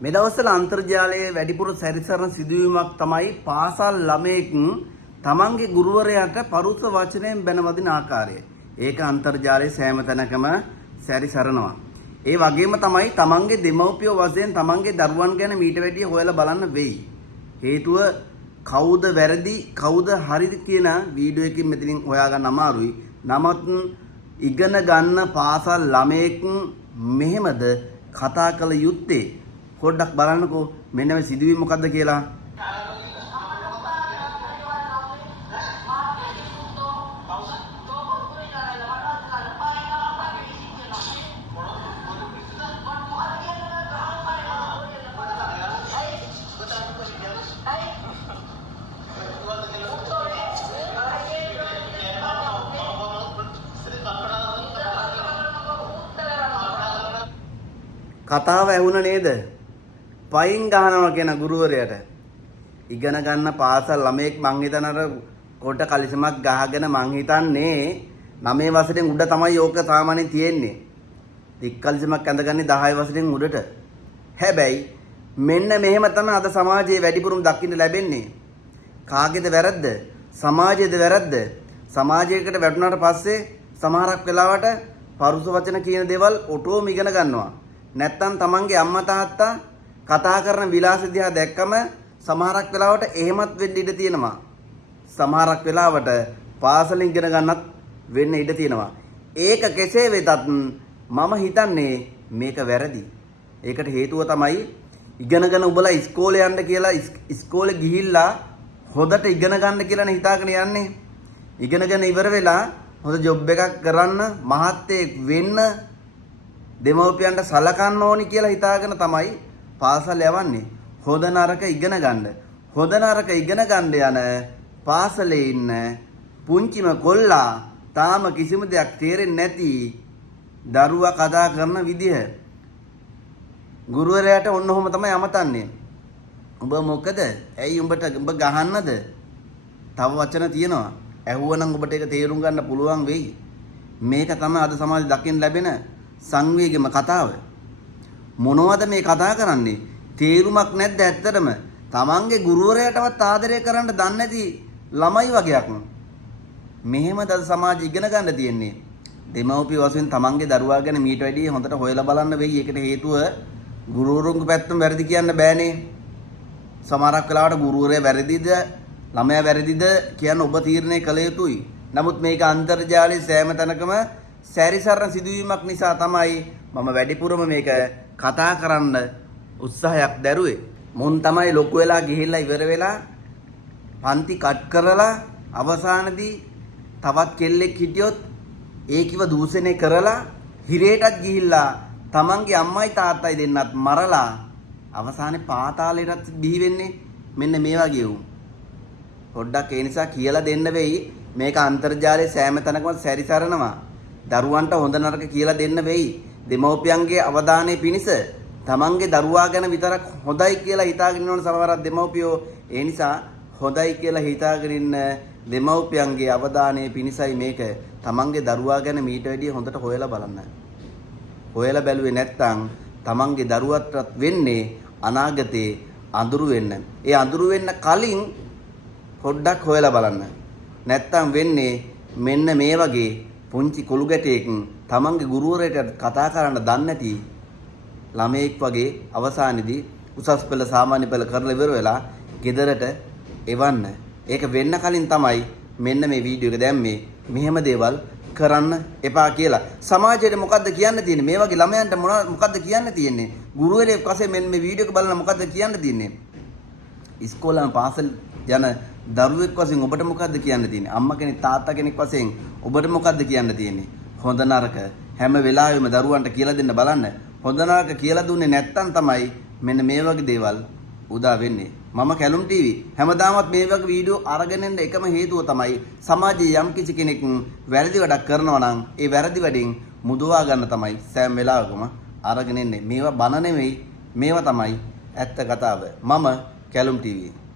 මේ දවස්වල අන්තර්ජාලයේ වැඩිපුර සැරිසරන සිදුවීමක් තමයි පාසල් ළමයෙක් තමන්ගේ ගුරුවරයාට පරුෂ වචනයෙන් බැනවදින ආකාරය. ඒක අන්තර්ජාලයේ සෑම තැනකම සැරිසරනවා. ඒ වගේම තමයි තමන්ගේ දෙමව්පියෝ වශයෙන් තමන්ගේ දරුවන් ගැන මීට වැඩිය හොයලා බලන්න වෙයි. හේතුව කවුද වැරදි කවුද හරිද කියන වීඩියෝ එකකින් මෙතනින් හොයාගන්න අමාරුයි. නමුත් ඉගෙන ගන්න පාසල් ළමයෙක් මෙහෙමද කතා කළ යුත්තේ? පොඩ්ඩක් බලන්නකෝ මෙන්න මේ සිදුවීම මොකද්ද කියලා. කතාව ඇහුණ නේද? පයින් ගහනවා කියන ගුරුවරයාට. ඉගෙන ගන්න පාසල් ළමයෙක් මං හිතන අර කොට කලිසමක් ගහගෙන මං හිතන්නේ 9 වසරෙන් උඩ තමයි ඕක සාමාන්‍යයෙන් තියෙන්නේ. දික් කලිසමක් ඇඳගන්නේ 10 වසරෙන් උඩට. හැබැයි මෙන්න මෙහෙම තමයි අද සමාජයේ වැඩිපුරම දකින්න ලැබෙන්නේ. කාගේද වැරද්ද? සමාජයේද වැරද්ද? සමාජයකට වැටුණාට පස්සේ සමහරක් වෙලාවට පරුස වචන කියන දේවල් ඔටෝම ඉගෙන ගන්නවා. නැත්තම් තමන්ගේ අම්මා තාත්තා කතා කරන විලාස දිහා දැක්කම සමහරක් වෙලාවට එහෙමත් වෙන්න ඉඩ තියෙනවා. සමහරක් වෙලාවට පාසලින් ඉගෙන ගන්නත් වෙන්න ඉඩ තියෙනවා. ඒක කෙසේ වෙතත් මම හිතන්නේ මේක වැරදි. ඒකට හේතුව තමයි ඉගෙනගෙන උඹලා ඉස්කෝලේ යන්න කියලා ඉස්කෝලේ ගිහිල්ලා හොඳට ඉගෙන ගන්න කියලා හිතාගෙන යන්නේ. ඉගෙනගෙන ඉවර වෙලා හොඳ ජොබ් එකක් කරන්න මහත්තයෙක් වෙන්න දෙමව්පියන්ට සලකන්න ඕනි කියලා හිතාගෙන තමයි පාසල් යවන්නේ. හොඳ නරක ඉගෙන ගන්න. හොඳ නරක ඉගෙන ගන්න යන පාසලේ ඉන්න පුංචිම කොල්ලා තාම කිසිම දෙයක් තේරෙන්නේ නැති දරුවා කතා කරන විදිහ. ගුරුවරයාට ඔන්න ඔහොම තමයි අමතන්නේ. උඹ මොකද? ඇයි උඹ ගහන්නද? තව වචන තියෙනවා. ඇහුවනම් ඔබට ඒක තේරුම් ගන්න පුළුවන් වෙයි. මේක තමයි අද සමාජයේ දකින්න ලැබෙන සංවේගම කතාව. මොනවද මේ කතා කරන්නේ? තේරුමක් නැද්ද ඇත්තටම? තමන්ගේ ගුරුවරයාටවත් ආදරය කරන්න දන්නේ නැති ළමයි වගේක්. මෙහෙම ද සමාජය ඉගෙන ගන්න තියෙන්නේ. දෙමව්පිය වශයෙන් තමන්ගේ දරුවා ගැන මීට වැඩිය හොඳට හොයලා බලන්න වෙයි. ඒකට හේතුව ගුරුවරුන්ගේ පැත්තම වැරදි කියන්න බෑනේ. සමහරක් වෙලාවට ගුරුවරයා වැරදිද ළමයා වැරදිද කියන ඔබ තීරණය කළ යුතුයි. නමුත් මේක අන්තර්ජාලයේ සෑම තැනකම සැරිසරන සිදුවීමක් නිසා තමයි මම වැඩිපුරම මේක කතා කරන්න උත්සාහයක් දැරුවේ. මුන් තමයි ලොකු වෙලා ගිහිල්ලා ඉවර වෙලා පන්ති කට් කරලා අවසානයේදී තවත් කෙල්ලෙක් හිටියොත් ඒකිව දූෂණය කරලා හිරේටත් ගිහිල්ලා තමන්ගේ අම්මයි තාත්තයි දෙන්නත් මරලා අවසානයේ පාතාලයටත් බිහි වෙන්නේ මෙන්න මේ වගේ වුන්. පොඩ්ඩක් ඒ නිසා කියලා දෙන්න වෙයි. මේක අන්තර්ජාලයේ සෑම තැනකම සැරිසරනවා. දරුවන්ට හොඳ නරක කියලා දෙන්න වෙයි. දෙමව්පියන්ගේ අවධානය පිණිස තමන්ගේ දරුවා ගැන විතරක් හොඳයි කියලා හිතාගෙන ඉන්න සමහරක් දෙමව්පියෝ. ඒ නිසා හොඳයි කියලා හිතාගෙන ඉන්න දෙමව්පියන්ගේ අවධානය පිණිසයි මේක. තමන්ගේ දරුවා ගැන මීට වැඩිය හොඳට හොයලා බලන්න. හොයලා බැලුවේ නැත්නම් තමන්ගේ දරුවටත් වෙන්නේ අනාගතේ අඳුරු වෙන්න. ඒ අඳුරු වෙන්න කලින් පොඩ්ඩක් හොයලා බලන්න. නැත්නම් වෙන්නේ මෙන්න මේ වගේ පුංචි කොළු ගැටයක තමන්ගේ ගුරුවරයාට කතා කරන්න දන්නේ නැති ළමයෙක් වගේ අවසානයේදී උසස් පෙළ සාමාන්‍ය පෙළ කරලා ඉවර වෙලා ගෙදරට එවන්න. ඒක වෙන්න කලින් තමයි මෙන්න මේ වීඩියෝ එක දැම්මේ. මෙහෙම දේවල් කරන්න එපා කියලා. සමාජයට මොකද්ද කියන්න තියෙන්නේ? මේ වගේ ළමයන්ට මොකද්ද කියන්න තියෙන්නේ? ගුරුවරයෙක් වශයෙන් මෙන්න මේ වීඩියෝ එක බලලා මොකද්ද කියන්න තියෙන්නේ? ඉස්කෝලේ පාසල් යන දරුවෙක් වශයෙන් ඔබට මොකද්ද කියන්න තියෙන්නේ? අම්මා කෙනෙක් තාත්තා කෙනෙක් වශයෙන් ඔබට මොකද්ද කියන්න තියෙන්නේ? හොඳ නරක හැම වෙලාවෙම දරුවන්ට කියලා දෙන්න බලන්න. හොඳ නරක කියලා දුන්නේ නැත්නම් තමයි මෙන්න මේ වගේ දේවල් උදා වෙන්නේ. මම කැලුම් ටීවී හැමදාමත් මේ වගේ වීඩියෝ අරගෙන එන්න එකම හේතුව තමයි සමාජයේ යම් කිසි කෙනෙක් වැරදි වැඩක් කරනවා නම් ඒ වැරදි වැඩෙන් මුදවා ගන්න තමයි සෑම වෙලාවකම අරගෙන එන්නේ. මේවා බන නෙමෙයි. මේවා තමයි ඇත්ත කතාව. මම කැලුම් ටීවී